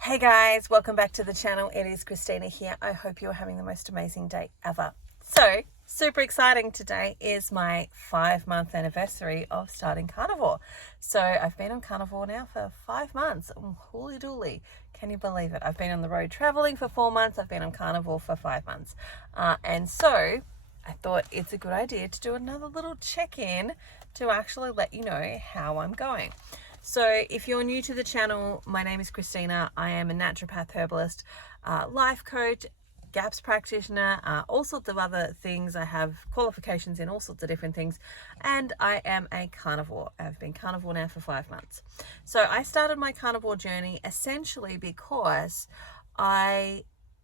Hey guys, welcome back to the channel. It is Christina here. I hope you're having the most amazing day ever. So, super exciting. Today is my 5-month anniversary of starting carnivore. So I've been on carnivore now for 5 months. Holy dooly. Can you believe it? I've been on the road traveling for 4 months. I've been on carnivore for 5 months. And so I thought it's a good idea to do another little check-in to actually let you know how I'm going. So if you're new to the channel, my name is Christina. I am a naturopath, herbalist, life coach, GAPS practitioner, all sorts of other things. I have qualifications in all sorts of different things, and I am a carnivore. I've been carnivore now for 5 months. So I started my carnivore journey essentially because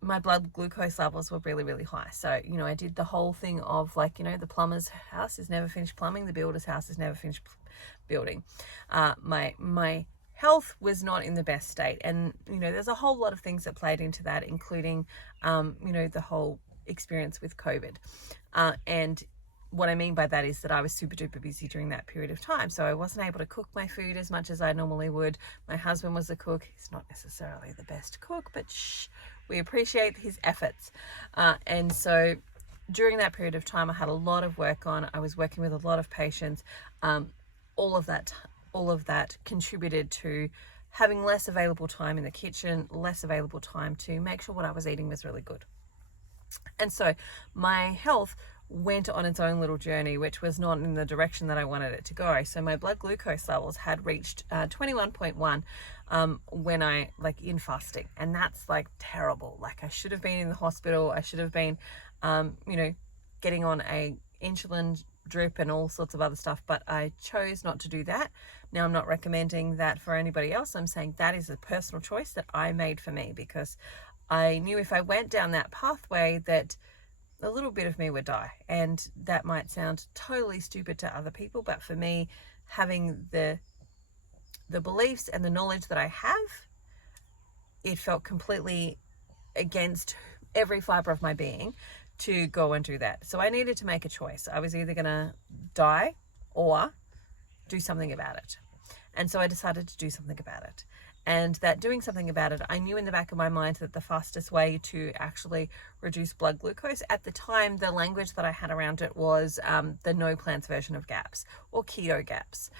my blood glucose levels were really high. So, I did the whole thing of the plumber's house is never finished plumbing, the builder's house is never finished building. My health was not in the best state, and there's a whole lot of things that played into that, including the whole experience with COVID. And what I mean by that is that I was super duper busy during that period of time. So I wasn't able to cook my food as much as I normally would. My husband was a cook. He's not necessarily the best cook, but we appreciate his efforts. And so during that period of time, I had a lot of work on. I was working with a lot of patients. All of that contributed to having less available time in the kitchen, less available time to make sure what I was eating was really good. And so my health went on its own little journey, which was not in the direction that I wanted it to go. So my blood glucose levels had reached 21.1 when I in fasting, and that's terrible. I should have been in the hospital. I should have been getting on a insulin drip and all sorts of other stuff, but I chose not to do that. Now, I'm not recommending that for anybody else. I'm saying that is a personal choice that I made for me, because I knew if I went down that pathway that a little bit of me would die. And that might sound totally stupid to other people, but for me, having the beliefs and the knowledge that I have, it felt completely against every fiber of my being to go and do that. So I needed to make a choice. I was either going to die or do something about it. And so I decided to do something about it. And that doing something about it, I knew in the back of my mind that the fastest way to actually reduce blood glucose, at the time, the language that I had around it was the no plants version of GAPS, or keto GAPS,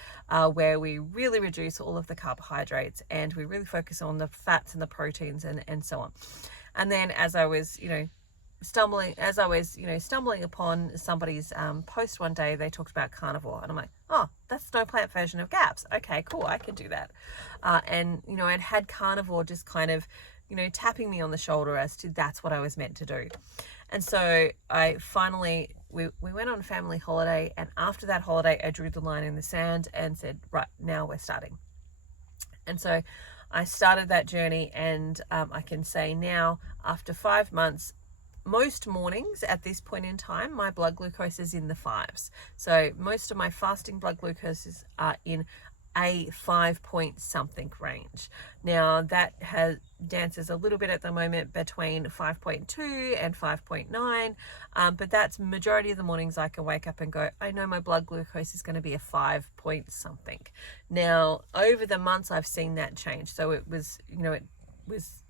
where we really reduce all of the carbohydrates and we really focus on the fats and the proteins and so on. And then as I was, stumbling upon somebody's post one day, they talked about carnivore, and I'm like, oh, that's no plant version of GAPS. Okay, cool, I can do that. And I'd had carnivore just kind of tapping me on the shoulder as to that's what I was meant to do. And so I finally we went on a family holiday, and after that holiday I drew the line in the sand and said, right, now we're starting. And so I started that journey, and I can say now, after 5 months, most mornings at this point in time, my blood glucose is in the 5s. So most of my fasting blood glucoses are in a 5 point something range. Now that dances a little bit at the moment between 5.2 and 5.9, but that's majority of the mornings I can wake up and go, I know my blood glucose is going to be a 5 point something. Now over the months I've seen that change. So it was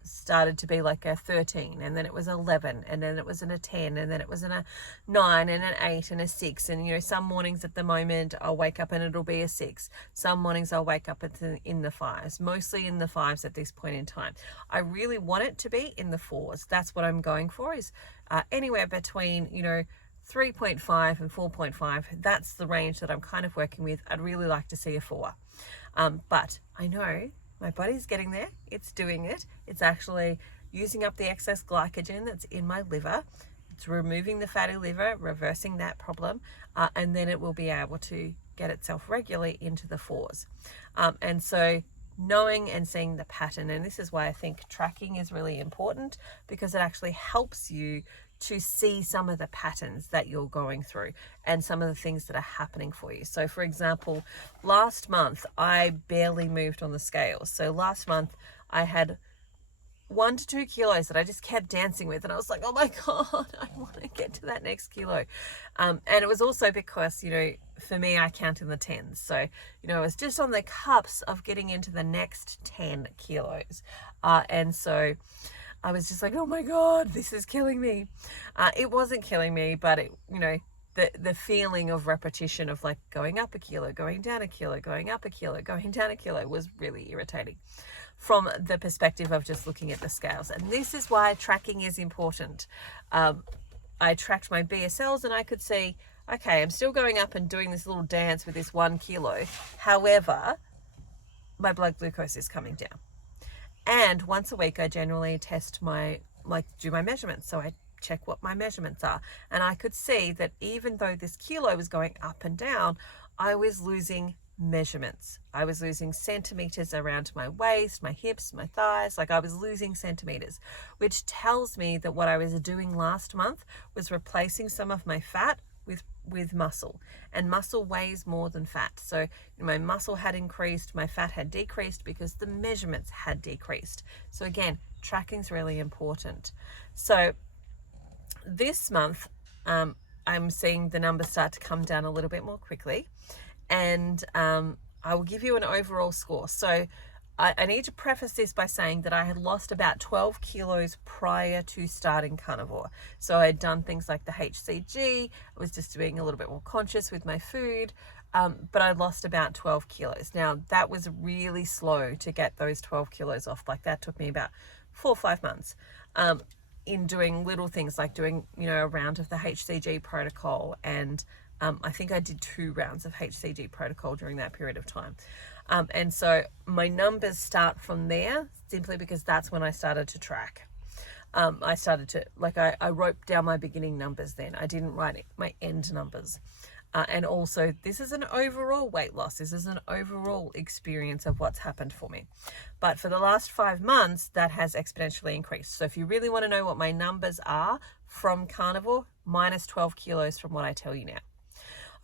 started to be like a 13, and then it was 11, and then it was in a 10, and then it was in a 9 and an 8 and a 6. And some mornings at the moment I'll wake up and it'll be a 6. Some mornings I'll wake up in the 5s, mostly in the 5s at this point in time. I really want it to be in the 4s. That's what I'm going for, is anywhere between 3.5 and 4.5. That's the range that I'm kind of working with. I'd really like to see a 4. But I know my body's getting there. It's doing it. It's actually using up the excess glycogen that's in my liver. It's removing the fatty liver, reversing that problem, and then it will be able to get itself regularly into the 4s. And so knowing and seeing the pattern, and this is why I think tracking is really important, because it actually helps you to see some of the patterns that you're going through and some of the things that are happening for you. So for example, last month I barely moved on the scales. So last month I had 1 to 2 kilos that I just kept dancing with. And I was like, oh my God, I want to get to that next kilo. And it was also because, for me, I count in the tens. So, I was just on the cusp of getting into the next 10 kilos. And so I was just like, oh my God, this is killing me. It wasn't killing me, but the feeling of repetition of like going up a kilo, going down a kilo, going up a kilo, going down a kilo was really irritating from the perspective of just looking at the scales. And this is why tracking is important. I tracked my BSLs and I could see, okay, I'm still going up and doing this little dance with this 1 kilo. However, my blood glucose is coming down. And once a week, I generally test do my measurements. So I check what my measurements are. And I could see that even though this kilo was going up and down, I was losing measurements. I was losing centimeters around my waist, my hips, my thighs. Like I was losing centimeters, which tells me that what I was doing last month was replacing some of my fat with muscle, and muscle weighs more than fat. So my muscle had increased, my fat had decreased because the measurements had decreased. So again, tracking is really important. So this month, I'm seeing the numbers start to come down a little bit more quickly, and I will give you an overall score. So I need to preface this by saying that I had lost about 12 kilos prior to starting carnivore. So I had done things like the HCG. I was just being a little bit more conscious with my food, but I lost about 12 kilos. Now, that was really slow to get those 12 kilos off. Like that took me about 4 or 5 months in doing little things like doing, a round of the HCG protocol. And I think I did 2 rounds of HCG protocol during that period of time. And so my numbers start from there simply because that's when I started to track. I started to, I wrote down my beginning numbers then. I didn't write my end numbers. And also, this is an overall weight loss. This is an overall experience of what's happened for me. But for the last 5 months, that has exponentially increased. So if you really want to know what my numbers are from carnivore, minus 12 kilos from what I tell you now.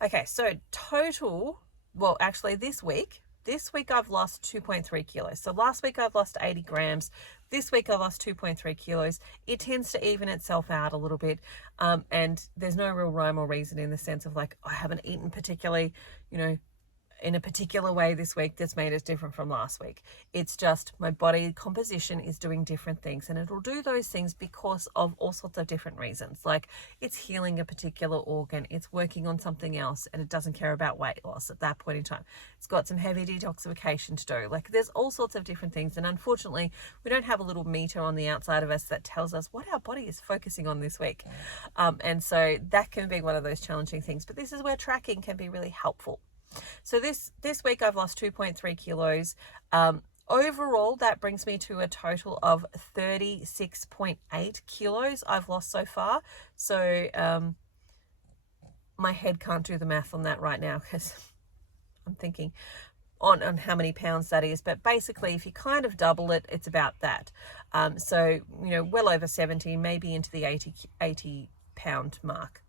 Okay, so total, well, actually this week I've lost 2.3 kilos. So last week I've lost 80 grams. This week I lost 2.3 kilos. It tends to even itself out a little bit. And there's no real rhyme or reason in the sense of like, I haven't eaten particularly, in a particular way this week that's made it different from last week. It's just my body composition is doing different things, and it'll do those things because of all sorts of different reasons. Like it's healing a particular organ, it's working on something else, and it doesn't care about weight loss at that point in time. It's got some heavy detoxification to do. Like there's all sorts of different things, and unfortunately we don't have a little meter on the outside of us that tells us what our body is focusing on this week. And so that can be one of those challenging things, but this is where tracking can be really helpful. So this week I've lost 2.3 kilos. Overall, that brings me to a total of 36.8 kilos I've lost so far. So my head can't do the math on that right now because I'm thinking on how many pounds that is. But basically, if you kind of double it, it's about that. So, well over 70, maybe into the 80 pound mark.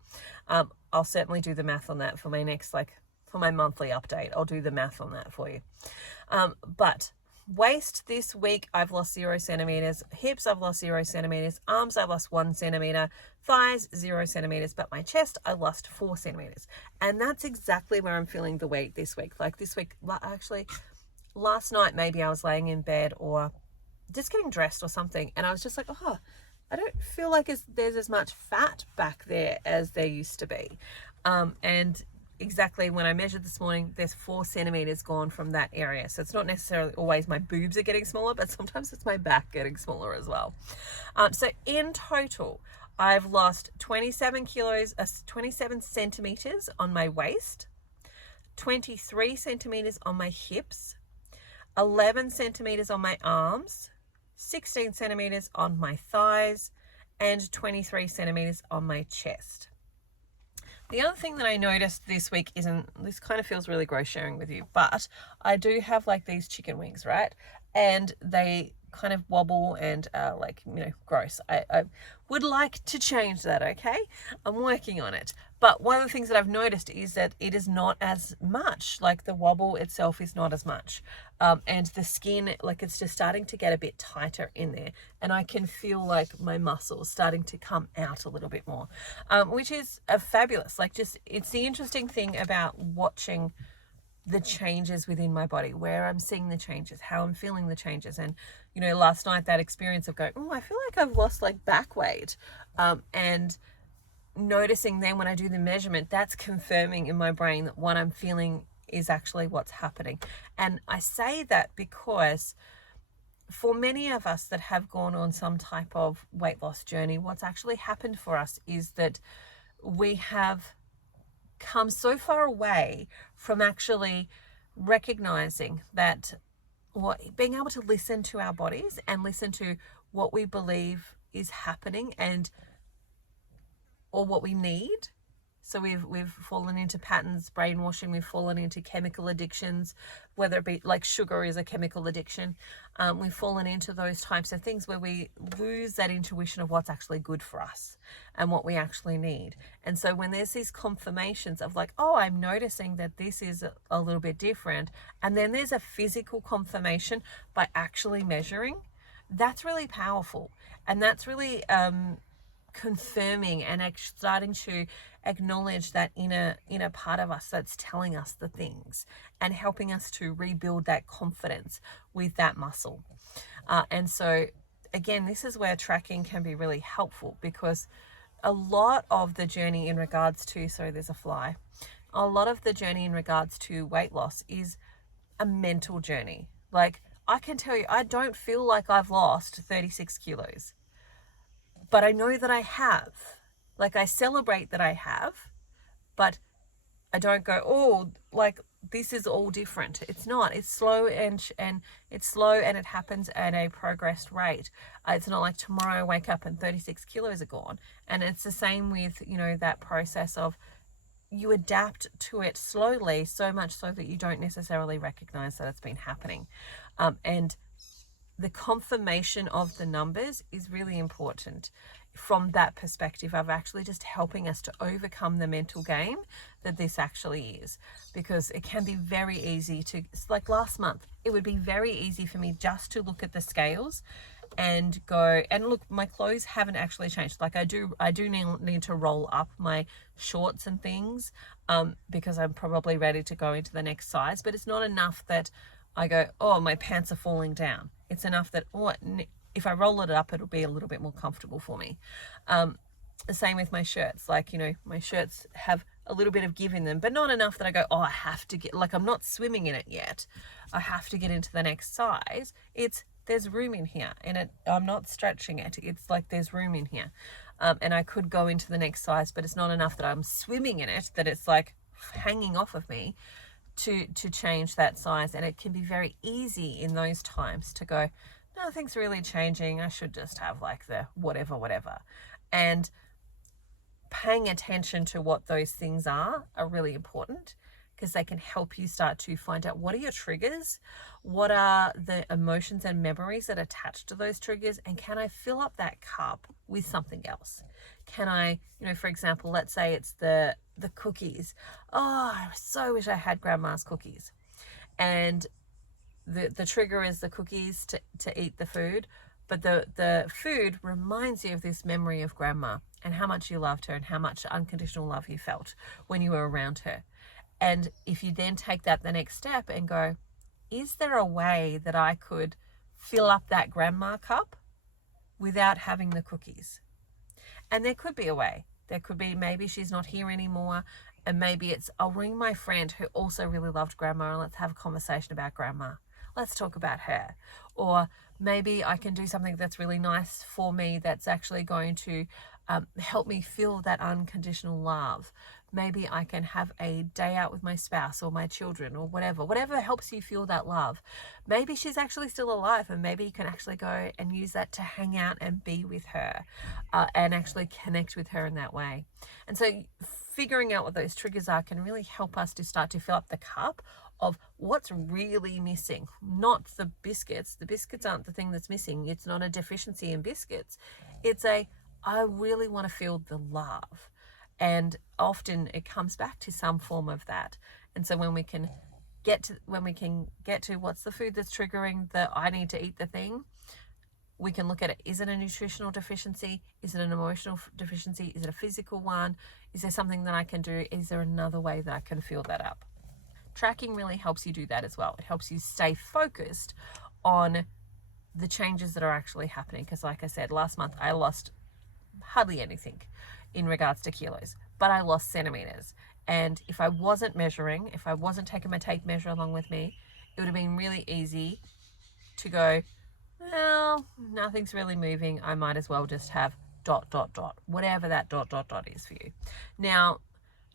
I'll certainly do the math on that for my next, for my monthly update. I'll do the math on that for you. But waist this week, I've lost 0 centimeters. Hips, I've lost 0 centimeters. Arms, I've lost 1 centimeter. Thighs, 0 centimeters. But my chest, I lost 4 centimeters. And that's exactly where I'm feeling the weight this week. Like this week, actually, last night, maybe I was laying in bed or just getting dressed or something. And I was just like, oh, I don't feel like there's as much fat back there as there used to be. And exactly when I measured this morning, there's 4 centimeters gone from that area. So it's not necessarily always my boobs are getting smaller, but sometimes it's my back getting smaller as well. So in total, I've lost 27 centimeters on my waist, 23 centimeters on my hips, 11 centimeters on my arms, 16 centimeters on my thighs, and 23 centimeters on my chest. The other thing that I noticed this week this kind of feels really gross sharing with you, but I do have these chicken wings, right? And they kind of wobble and gross. I would like to change that, okay? I'm working on it. But one of the things that I've noticed is that it is not as much, like the wobble itself is not as much. And the skin, like it's just starting to get a bit tighter in there. And I can feel like my muscles starting to come out a little bit more, which is fabulous. Like just, it's the interesting thing about watching the changes within my body, where I'm seeing the changes, how I'm feeling the changes. And, you know, last night, that experience of going, oh, I feel like I've lost like back weight. And noticing then when I do the measurement, that's confirming in my brain that what I'm feeling is actually what's happening. And I say that because for many of us that have gone on some type of weight loss journey, what's actually happened for us is that we have come so far away from actually recognizing that, or being able to listen to our bodies and listen to what we believe is happening and or what we need. So we've fallen into patterns, brainwashing, we've fallen into chemical addictions, whether it be like sugar is a chemical addiction. We've fallen into those types of things where we lose that intuition of what's actually good for us and what we actually need. And so when there's these confirmations of like, oh, I'm noticing that this is a little bit different, and then there's a physical confirmation by actually measuring, that's really powerful. And that's really confirming and starting to acknowledge that inner part of us that's telling us the things and helping us to rebuild that confidence with that muscle. And so again, this is where tracking can be really helpful, because a lot of the journey in regards to, sorry, there's a fly, a lot of the journey in regards to weight loss is a mental journey. Like, I can tell you, I don't feel like I've lost 36 kilos. But I know that I have. Like, I celebrate that I have, but I don't go, oh, like this is all different. It's not. It's slow and it's slow, and it happens at a progressed rate. It's not like tomorrow I wake up and 36 kilos are gone. And it's the same with, you know, that process of you adapt to it slowly, so much so that you don't necessarily recognize that it's been happening. And the confirmation of the numbers is really important from that perspective of actually just helping us to overcome the mental game that this actually is. Because it can be very easy to, like last month, it would be very easy for me just to look at the scales and go, and look, my clothes haven't actually changed. Like I do need to roll up my shorts and things because I'm probably ready to go into the next size, but it's not enough that I go, oh, my pants are falling down. It's enough that, oh, if I roll it up, it'll be a little bit more comfortable for me. The same with my shirts. Like, you know, my shirts have a little bit of give in them, but not enough that I go, oh, I have to get, like, I'm not swimming in it yet. I have to get into the next size. There's room in here, and I'm not stretching it. It's like there's room in here. And I could go into the next size, but it's not enough that I'm swimming in it, that it's like hanging off of me to change that size. And it can be very easy in those times to go, nothing's really changing. I should just have like the whatever. And paying attention to what those things are really important, because they can help you start to find out what are your triggers, what are the emotions and memories that attach to those triggers, and can I fill up that cup with something else? Can I, you know, for example, let's say it's the cookies. Oh, I so wish I had grandma's cookies. And the trigger is the cookies to eat the food, but the food reminds you of this memory of grandma and how much you loved her and how much unconditional love you felt when you were around her. And if you then take that the next step and go, is there a way that I could fill up that grandma cup without having the cookies? And there could be a way. There could be, maybe she's not here anymore, and maybe it's, I'll ring my friend who also really loved grandma and let's have a conversation about grandma. Let's talk about her. Or maybe I can do something that's really nice for me that's actually going to help me feel that unconditional love. Maybe I can have a day out with my spouse or my children or whatever helps you feel that love. Maybe she's actually still alive, and maybe you can actually go and use that to hang out and be with her and actually connect with her in that way. And so figuring out what those triggers are can really help us to start to fill up the cup of what's really missing. Not the biscuits. The biscuits aren't the thing that's missing. It's not a deficiency in biscuits. It's I really want to feel the love. And often it comes back to some form of that. And so when we can get to what's the food that's triggering the I need to eat the thing, we can look at it. Is it a nutritional deficiency? Is it an emotional deficiency? Is it a physical one? Is there something that I can do? Is there another way that I can fill that up? Tracking really helps you do that as well. It helps you stay focused on the changes that are actually happening. Because like I said, last month I lost hardly anything in regards to kilos, but I lost centimeters. And if I wasn't measuring, if I wasn't taking my tape measure along with me, it would have been really easy to go, well, nothing's really moving. I might as well just have ... whatever that ... is for you. Now,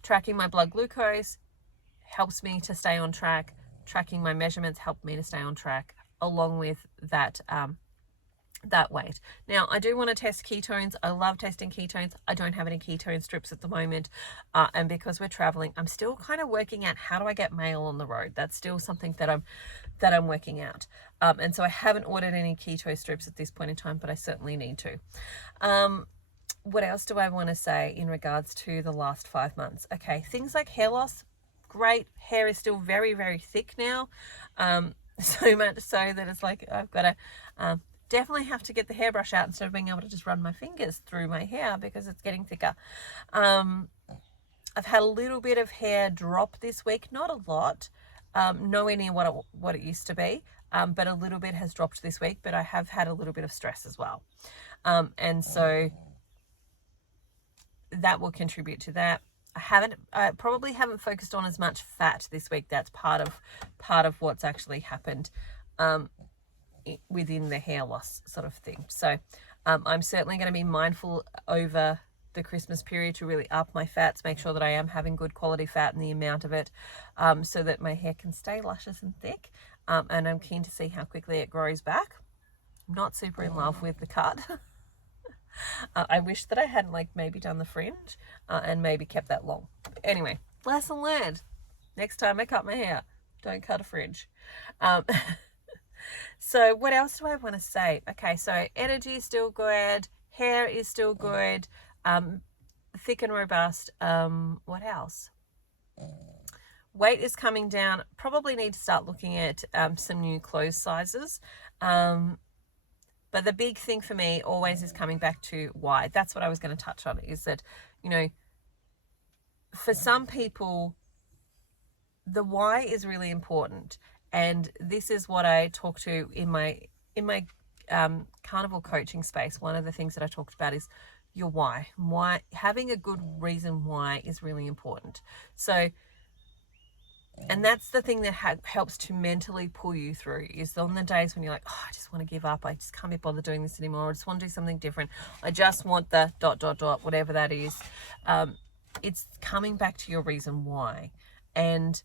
tracking my blood glucose helps me to stay on track. Tracking my measurements helped me to stay on track, along with that weight. Now, I do want to test ketones. I love testing ketones. I don't have any ketone strips at the moment. And because we're traveling, I'm still kind of working out how do I get mail on the road. That's still something that I'm working out. And so I haven't ordered any keto strips at this point in time, but I certainly need to. What else do I want to say in regards to the last 5 months? Okay, things like hair loss, great. Hair is still very, very thick now. So much so that it's like I've got to definitely have to get the hairbrush out instead of being able to just run my fingers through my hair because it's getting thicker. I've had a little bit of hair drop this week, not a lot, nowhere near what it used to be, but a little bit has dropped this week, but I have had a little bit of stress as well. And so that will contribute to that. I probably haven't focused on as much fat this week. That's part of what's actually happened within the hair loss sort of thing. So I'm certainly going to be mindful over the Christmas period to really up my fats, make sure that I am having good quality fat and the amount of it, so that my hair can stay luscious and thick. And I'm keen to see how quickly it grows back. I'm not super in love with the cut. I wish that I hadn't maybe done the fringe and maybe kept that long. Anyway, lesson learned. Next time I cut my hair, don't cut a fringe. So what else do I want to say? Okay, so energy is still good. Hair is still good. Thick and robust. What else? Weight is coming down. Probably need to start looking at some new clothes sizes. But the big thing for me always is coming back to why. That's what I was going to touch on, is that, for some people, the why is really important. And this is what I talk to in my carnivore coaching space. One of the things that I talked about is your why. Why, having a good reason why is really important. So, and that's the thing that helps to mentally pull you through, is on the days when you're like, oh, I just want to give up. I just can't be bothered doing this anymore. I just want to do something different. I just want the ... whatever that is. It's coming back to your reason why. And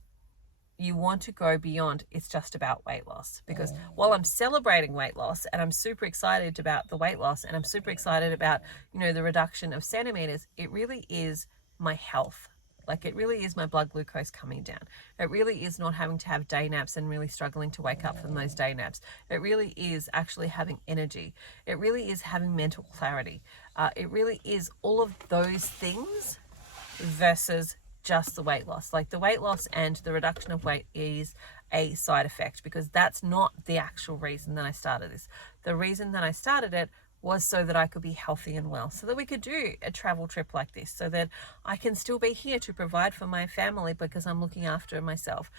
you want to go beyond it's just about weight loss, because while I'm celebrating weight loss and I'm super excited about the weight loss and I'm super excited about, the reduction of centimeters, it really is my health. It really is my blood glucose coming down. It really is not having to have day naps and really struggling to wake up from those day naps. It really is actually having energy. It really is having mental clarity. It really is all of those things versus just the weight loss. The weight loss and the reduction of weight is a side effect, because that's not the actual reason that I started this. The reason that I started it was so that I could be healthy and well, so that we could do a travel trip like this, so that I can still be here to provide for my family because I'm looking after myself.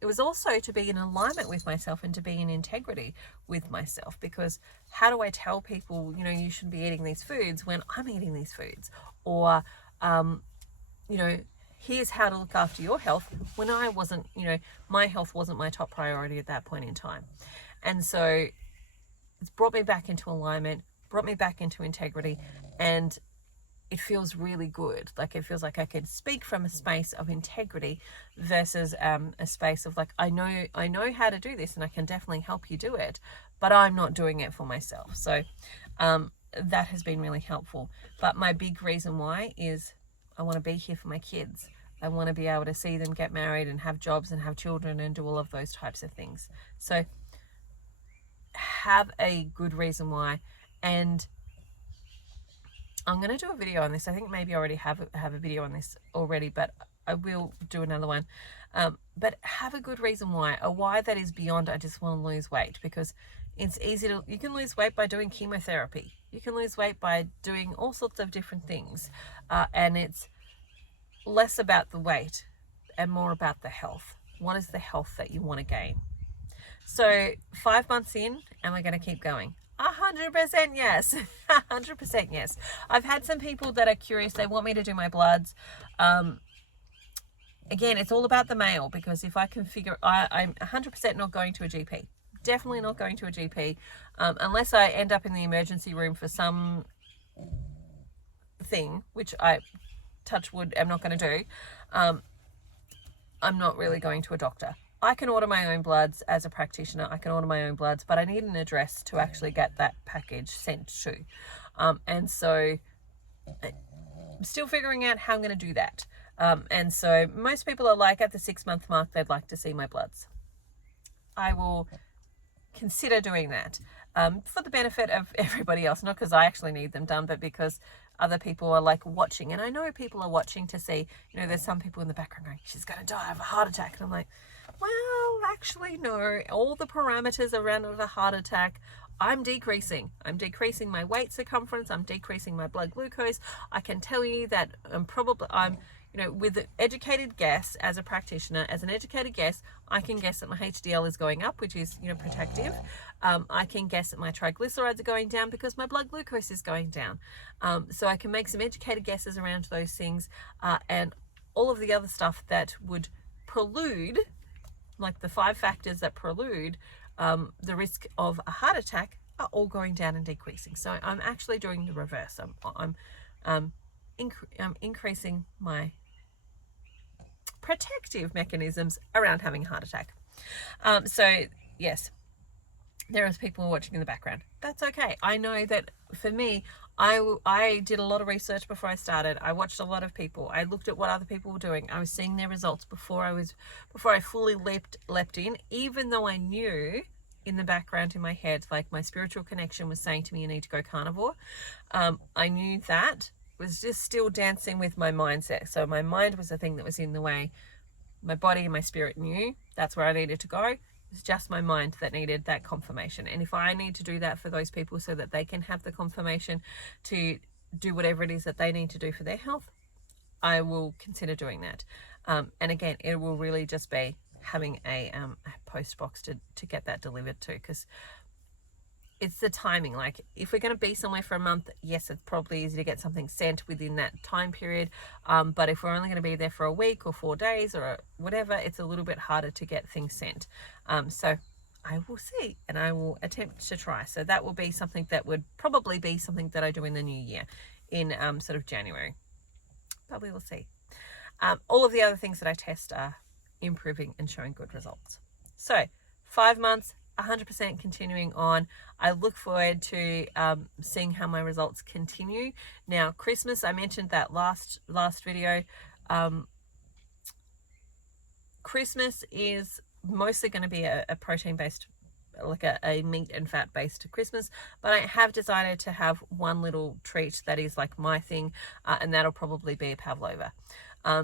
It was also to be in alignment with myself and to be in integrity with myself, because how do I tell people, you shouldn't be eating these foods when I'm eating these foods? Or, here's how to look after your health when I wasn't, my health wasn't my top priority at that point in time. And so it's brought me back into alignment, brought me back into integrity, and it feels really good. It feels like I can speak from a space of integrity versus a space of I know how to do this and I can definitely help you do it, but I'm not doing it for myself. So that has been really helpful. But my big reason why is I want to be here for my kids. I want to be able to see them get married and have jobs and have children and do all of those types of things. So have a good reason why. And I'm going to do a video on this. I think maybe I already have a video on this already, but I will do another one. But have a good reason why, a why that is beyond I just want to lose weight, because it's easy to, you can lose weight by doing chemotherapy. You can lose weight by doing all sorts of different things. And it's less about the weight and more about the health. What is the health that you want to gain? So 5 months in, am I going to keep going? 100% yes. 100% yes. I've had some people that are curious. They want me to do my bloods. Again, it's all about the male, because if I can figure, I'm 100% not going to a GP. Definitely not going to a GP unless I end up in the emergency room for some thing, which I, touch wood, am not going to do. I'm not really going to a doctor. I can order my own bloods as a practitioner. I can order my own bloods, but I need an address to actually get that package sent to. And so I'm still figuring out how I'm going to do that. And so most people are like, at the 6 month mark, they'd like to see my bloods. I will consider doing that for the benefit of everybody else, not because I actually need them done, but because other people are like watching. And I know people are watching to see, you know, there's some people in the background going, she's going to die of a heart attack. And I'm like, well, actually, no. All the parameters around of a heart attack, I'm decreasing. I'm decreasing my weight circumference. I'm decreasing my blood glucose. I can tell you that I'm, you know, with an educated guess as a practitioner, as an educated guess, I can guess that my HDL is going up, which is, you know, protective. I can guess that my triglycerides are going down because my blood glucose is going down. So I can make some educated guesses around those things, and all of the other stuff that would prelude, like the 5 factors that prelude the risk of a heart attack, are all going down and decreasing. So I'm actually doing the reverse. I'm increasing my protective mechanisms around having a heart attack. So yes, there is people watching in the background. That's okay. I know that for me, I did a lot of research before I started. I watched a lot of people. I looked at what other people were doing. I was seeing their results before I fully leapt in, even though I knew in the background in my head, like my spiritual connection was saying to me, you need to go carnivore. I knew that was just still dancing with my mindset. So my mind was the thing that was in the way. My body and my spirit knew that's where I needed to go. It's just my mind that needed that confirmation. And if I need to do that for those people so that they can have the confirmation to do whatever it is that they need to do for their health, I will consider doing that. And again, it will really just be having a post box to get that delivered to, because it's the timing. Like if we're going to be somewhere for a month, yes, it's probably easy to get something sent within that time period. But if we're only going to be there for a week or 4 days or whatever, it's a little bit harder to get things sent. So I will see, and I will attempt to try. So that will be something that would probably be something that I do in the new year, in sort of January. But we will see. All of the other things that I test are improving and showing good results. So 5 months, 100% continuing on. I look forward to seeing how my results continue. Now, Christmas, I mentioned that last video. Christmas is mostly going to be a protein-based, like a meat and fat-based Christmas, but I have decided to have one little treat that is like my thing, and that'll probably be a pavlova.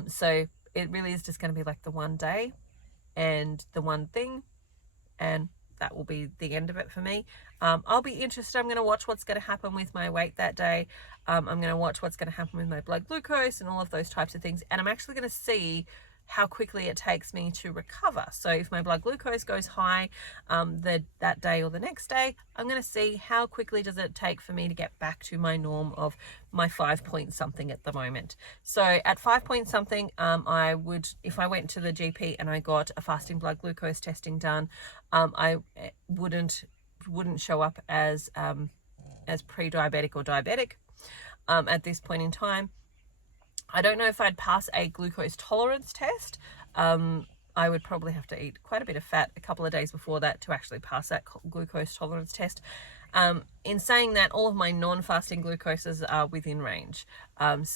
So it really is just going to be like the one day and the one thing, and that will be the end of it for me. I'll be interested. I'm going to watch what's going to happen with my weight that day. I'm going to watch what's going to happen with my blood glucose and all of those types of things. And I'm actually going to see how quickly it takes me to recover. So if my blood glucose goes high that day or the next day, I'm going to see how quickly does it take for me to get back to my norm of my 5 point something at the moment. So at 5 point something, I would, if I went to the GP and I got a fasting blood glucose testing done, I wouldn't show up as pre-diabetic or diabetic at this point in time. I don't know if I'd pass a glucose tolerance test. I would probably have to eat quite a bit of fat a couple of days before that to actually pass that glucose tolerance test. In saying that, all of my non-fasting glucoses are within range. And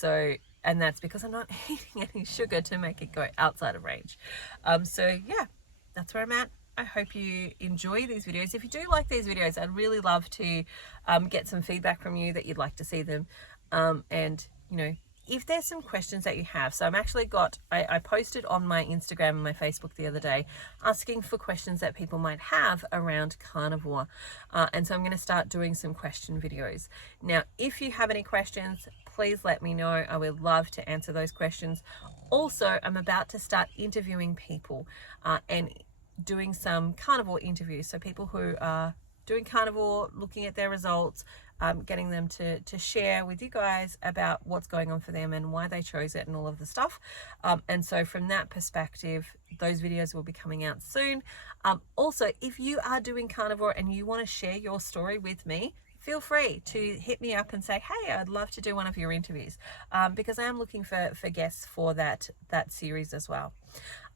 that's because I'm not eating any sugar to make it go outside of range. So yeah, that's where I'm at. I hope you enjoy these videos. If you do like these videos, I'd really love to get some feedback from you that you'd like to see them And, you know, if there's some questions that you have, so I posted on my Instagram and my Facebook the other day asking for questions that people might have around carnivore. And so I'm going to start doing some question videos. Now, if you have any questions, please let me know. I would love to answer those questions. Also, I'm about to start interviewing people and doing some carnivore interviews. So people who are doing carnivore, looking at their results, getting them to share with you guys about what's going on for them and why they chose it and all of the stuff. And so from that perspective, those videos will be coming out soon. Also, if you are doing carnivore and you want to share your story with me, feel free to hit me up and say, hey, I'd love to do one of your interviews, because I am looking for guests for that series as well.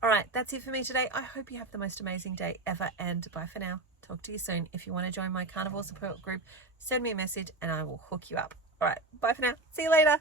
All right, that's it for me today. I hope you have the most amazing day ever, and bye for now. Talk to you soon. If you want to join my carnivore support group, send me a message and I will hook you up. All right, bye for now. See you later.